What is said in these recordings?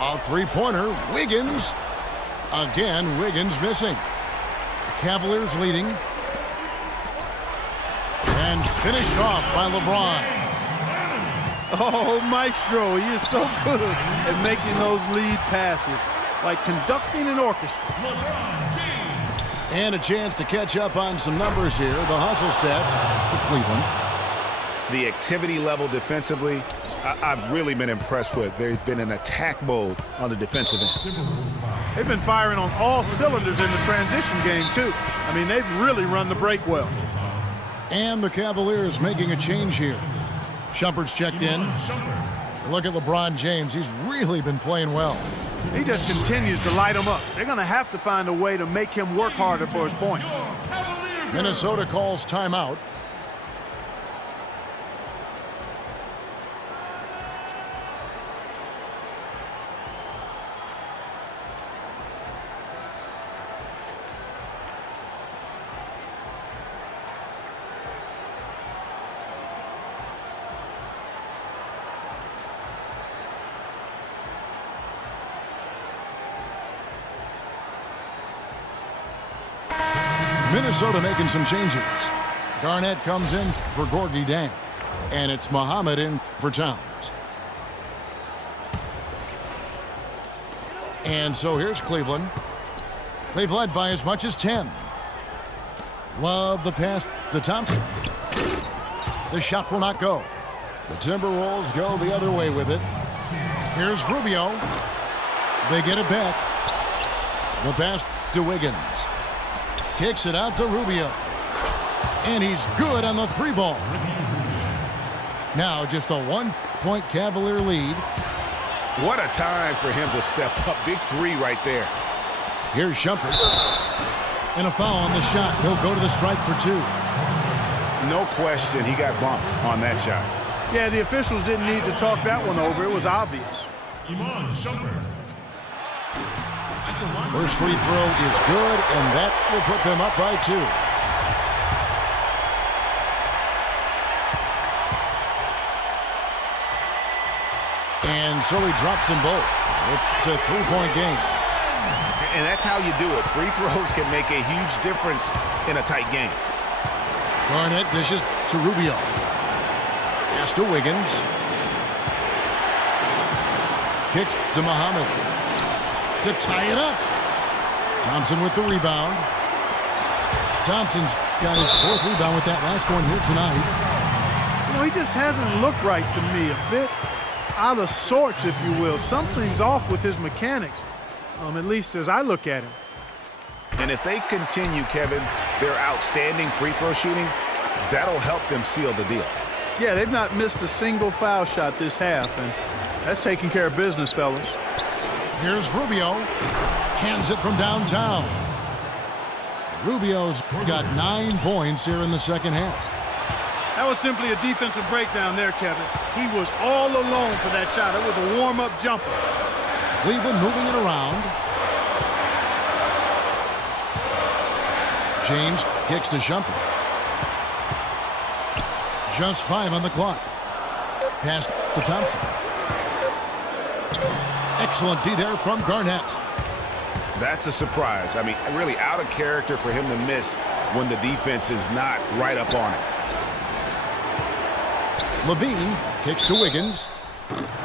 A three-pointer. Wiggins. Again, Wiggins missing. Cavaliers leading. And finished off by LeBron. Oh, Maestro, he is so good at making those lead passes, like conducting an orchestra. And a chance to catch up on some numbers here. The hustle stats for Cleveland. The activity level defensively, I've really been impressed with. There's been an attack mode on the defensive end. They've been firing on all cylinders in the transition game, too. I mean, they've really run the break well. And the Cavaliers making a change here. Shumpert's checked in. Look at LeBron James. He's really been playing well. He just continues to light them up. They're going to have to find a way to make him work harder for his point. Minnesota calls timeout. Minnesota making some changes. Garnett comes in for Gorgie Dang. And it's Muhammad in for Towns. And so here's Cleveland. They've led by as much as 10. Love the pass to Thompson. The shot will not go. The Timberwolves go the other way with it. Here's Rubio. They get it back. The pass to Wiggins. Kicks it out to Rubio. And he's good on the three ball. Now just a 1-point Cavalier lead. What a time for him to step up. Big three right there. Here's Shumpert. And a foul on the shot. He'll go to the stripe for two. No question he got bumped on that shot. Yeah, the officials didn't need to talk that one over. It was obvious. First free throw is good, and that will put them up by two. And so he drops them both. It's a three-point game. And that's how you do it. Free throws can make a huge difference in a tight game. Garnett dishes to Rubio. Pass to Wiggins. Kicks to Muhammad. To tie it up. Thompson with the rebound. Thompson's got his fourth rebound with that last one here tonight. You know, he just hasn't looked right to me. A bit out of sorts, if you will. Something's off with his mechanics, at least as I look at him. And if they continue, Kevin, their outstanding free throw shooting, that'll help them seal the deal. Yeah, they've not missed a single foul shot this half, and that's taking care of business, fellas. Here's Rubio. Cans it from downtown. Rubio's got 9 points here in the second half. That was simply a defensive breakdown there, Kevin. He was all alone for that shot. It was a warm-up jumper. Cleveland moving it around. James kicks to Shumpert. Just 5 on the clock. Pass to Thompson. Excellent D there from Garnett. That's a surprise. I mean, really out of character for him to miss when the defense is not right up on him. Levine kicks to Wiggins.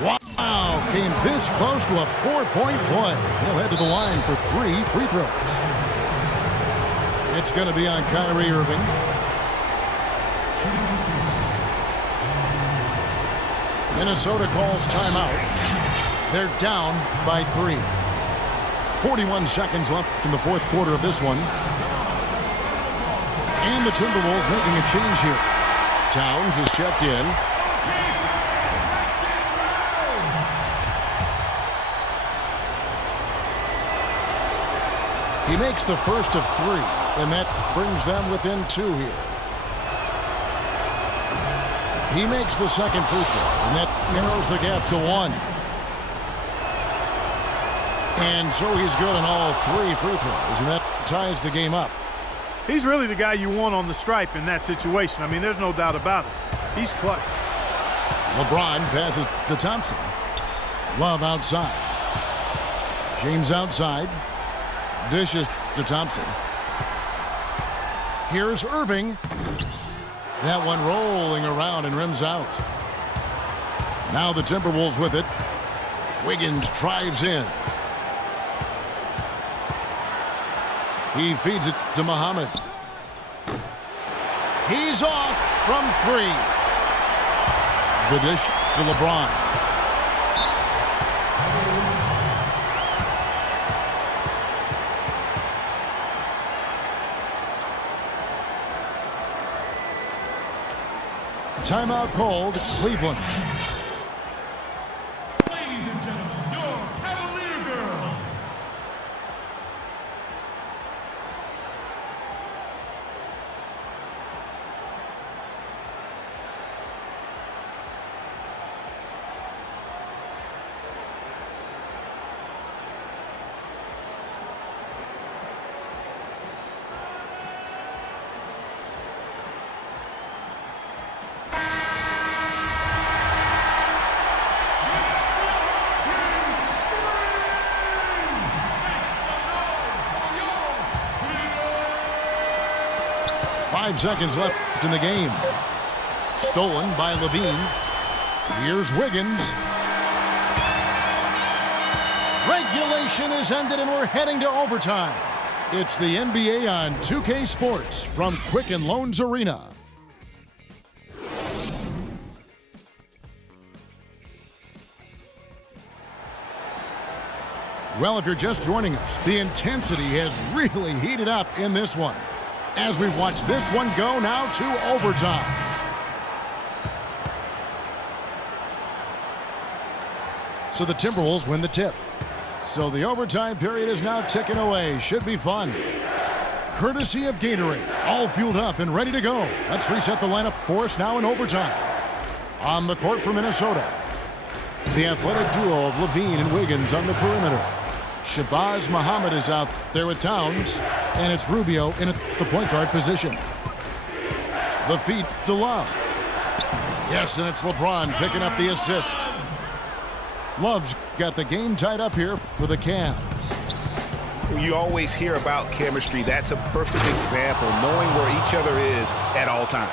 Wow, came this close to a 4-point play. He'll head to the line for 3 free throws. It's going to be on Kyrie Irving. Minnesota calls timeout. They're down by 3. 41 seconds left in the fourth quarter of this one. And the Timberwolves making a change here. Towns is checked in. He makes the first of 3, and that brings them within 2 here. He makes the second free throw, and that narrows the gap to 1. And so he's good on all 3 free throws, and that ties the game up. He's really the guy you want on the stripe in that situation. I mean, there's no doubt about it. He's clutch. LeBron passes to Thompson. Love outside. James outside. Dishes to Thompson. Here's Irving. That one rolling around and rims out. Now the Timberwolves with it. Wiggins drives in. He feeds it to Muhammad. He's off from 3. The dish to LeBron. Timeout called, Cleveland. Ladies and gentlemen, your Cavalier girls. Five seconds left in the game. Stolen by Levine. Here's Wiggins. Regulation is ended and we're heading to overtime. It's the NBA on 2K Sports from Quicken Loans Arena. Well, if you're just joining us, the intensity has really heated up in this one. As we watch this one go now to overtime. So the Timberwolves win the tip. So the overtime period is now ticking away. Should be fun. Courtesy of Gatorade. All fueled up and ready to go. Let's reset the lineup for us now in overtime. On the court for Minnesota, the athletic duo of Levine and Wiggins on the perimeter. Shabazz Muhammad is out there with Towns, and it's Rubio in at the point guard position. The feed to Love. Yes, and it's LeBron picking up the assist. Love's got the game tied up here for the Cavs. You always hear about chemistry. That's a perfect example, knowing where each other is at all times.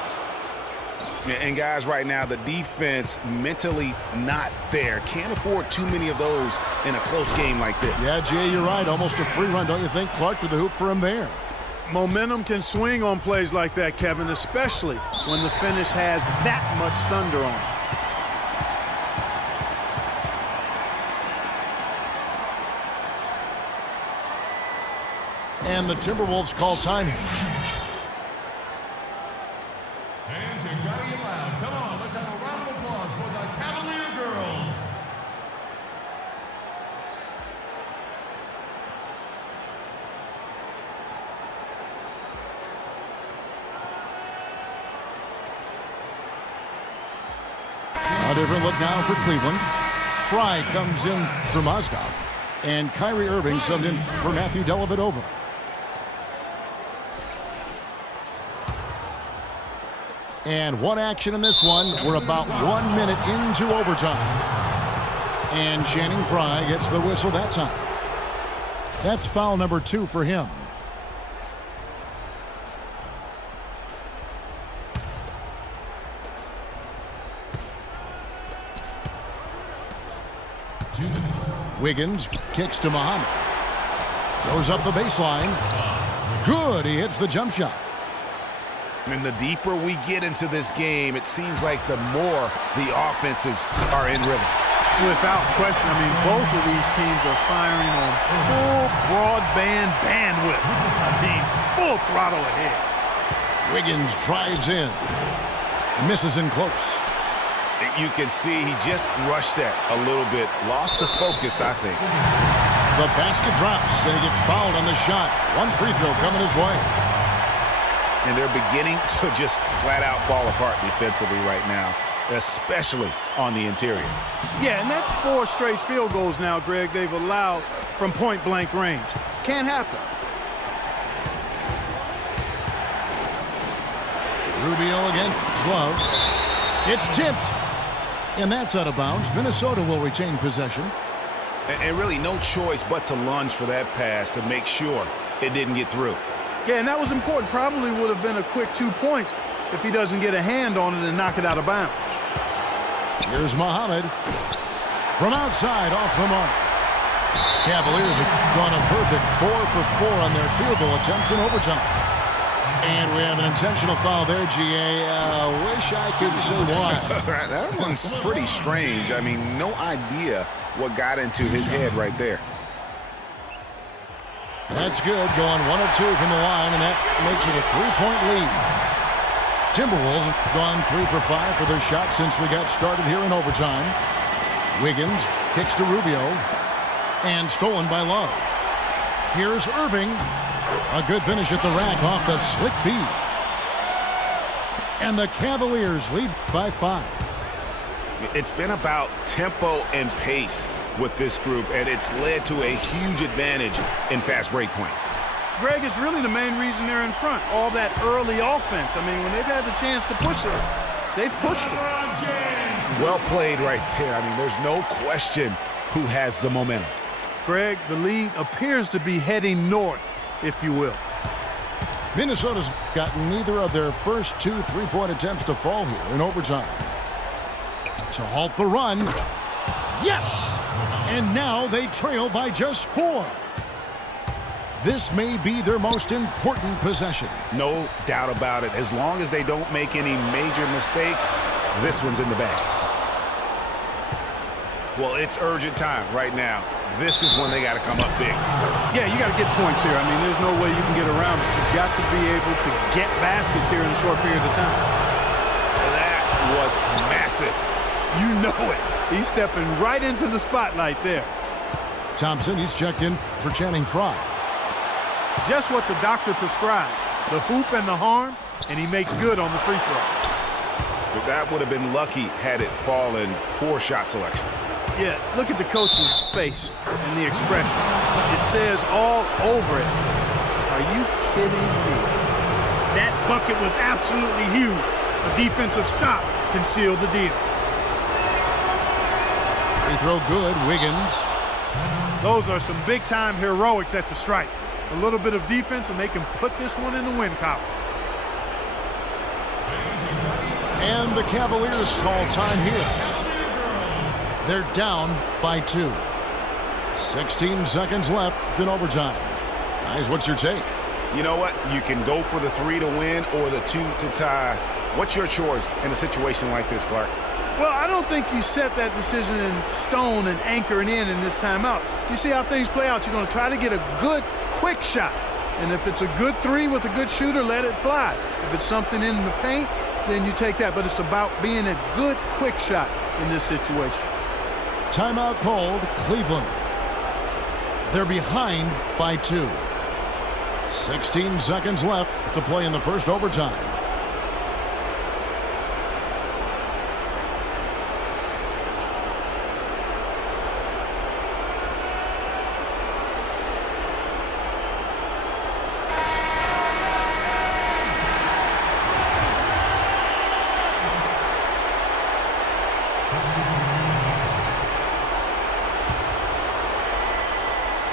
And guys, right now, the defense mentally not there. Can't afford too many of those in a close game like this. Yeah, Jay, you're right. Almost a free run, don't you think? Clark with the hoop for him there. Momentum can swing on plays like that, Kevin, especially when the finish has that much thunder on it. And the Timberwolves call time here. Fans, you gotta get loud. Come on, let's have a round of applause for the Cavalier girls. A different look now for Cleveland. Fry comes in for Mozgov. And Kyrie Irving subbed in for Matthew Dellavedova. And one action in this one. We're about 1 minute into overtime. And Channing Frye gets the whistle that time. That's foul number 2 for him. Wiggins kicks to Muhammad. Goes up the baseline. Good, he hits the jump shot. And the deeper we get into this game, it seems like the more the offenses are in rhythm. Without question, I mean, both of these teams are firing on full broadband bandwidth. I mean, full throttle ahead. Wiggins drives in. Misses in close. You can see he just rushed that a little bit. Lost the focus, I think. The basket drops, and he gets fouled on the shot. One free throw coming his way. And they're beginning to just flat out fall apart defensively right now, especially on the interior. Yeah, and that's 4 straight field goals now, Greg, they've allowed from point-blank range. Can't happen. Rubio against Love. It's tipped. And that's out of bounds. Minnesota will retain possession. And really no choice but to lunge for that pass to make sure it didn't get through. Yeah, and that was important. Probably would have been a quick 2 points if he doesn't get a hand on it and knock it out of bounds. Here's Muhammad from outside off the mark. Cavaliers have gone a perfect 4 for 4 on their field goal attempts in overtime. And we have an intentional foul there, GA. Wish I could say why. That one's pretty strange. I mean, no idea what got into his head right there. That's good, going 1 of 2 from the line, and that makes it a 3-point lead. Timberwolves have gone 3 for 5 for their shot since we got started here in overtime. Wiggins kicks to Rubio, and stolen by Love. Here's Irving. A good finish at the rack off the slick feed. And the Cavaliers lead by 5. It's been about tempo and pace with this group, and it's led to a huge advantage in fast break points. Greg, it's really the main reason they're in front. All that early offense. I mean, when they've had the chance to push it, they've pushed it. Well played right there. I mean, there's no question who has the momentum. Greg, the lead appears to be heading north, if you will. Minnesota's gotten neither of their first 2 3-point attempts to fall here in overtime. To halt the run. Yes! And now they trail by just 4. This may be their most important possession. No doubt about it. As long as they don't make any major mistakes, this one's in the bag. Well, it's urgent time right now. This is when they got to come up big. Yeah, you got to get points here. I mean, there's no way you can get around it. You've got to be able to get baskets here in a short period of time. That was massive. You know it. He's stepping right into the spotlight there. Thompson, he's checked in for Channing Frye. Just what the doctor prescribed. The hoop and the harm, and he makes good on the free throw. But that would have been lucky had it fallen. Poor shot selection. Yeah, look at the coach's face and the expression. It says all over it. Are you kidding me? That bucket was absolutely huge. A defensive stop can seal the deal. Free throw good, Wiggins. Those are some big-time heroics at the stripe. A little bit of defense, and they can put this one in the win column. And the Cavaliers call time here. They're down by 2. 16 seconds left in overtime. Guys, what's your take? You know what? You can go for the 3 to win or the 2 to tie. What's your choice in a situation like this, Clark? Well, I don't think you set that decision in stone and anchor it in this timeout. You see how things play out. You're going to try to get a good, quick shot. And if it's a good 3 with a good shooter, let it fly. If it's something in the paint, then you take that. But it's about being a good, quick shot in this situation. Timeout called, Cleveland. They're behind by 2. 16 seconds left to play in the first overtime.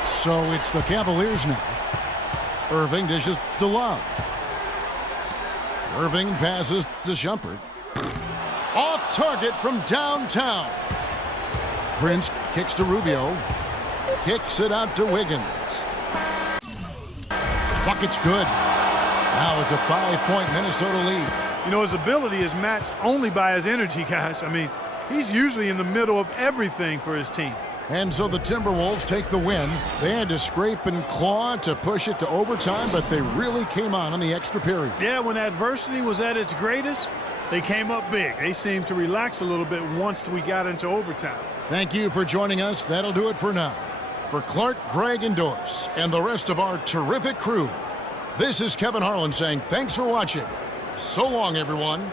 So it's the Cavaliers now. Irving dishes to Love. Irving passes to Shumpert. Off target from downtown. Prince kicks to Rubio. Kicks it out to Wiggins. Bucket's good. Now it's a 5-point Minnesota lead. You know, his ability is matched only by his energy, guys. I mean, he's usually in the middle of everything for his team. And so the Timberwolves take the win. They had to scrape and claw to push it to overtime, but they really came on in the extra period. Yeah, when adversity was at its greatest, they came up big. They seemed to relax a little bit once we got into overtime. Thank you for joining us. That'll do it for now. For Clark, Greg, and Doris, and the rest of our terrific crew, this is Kevin Harlan saying thanks for watching. So long, everyone.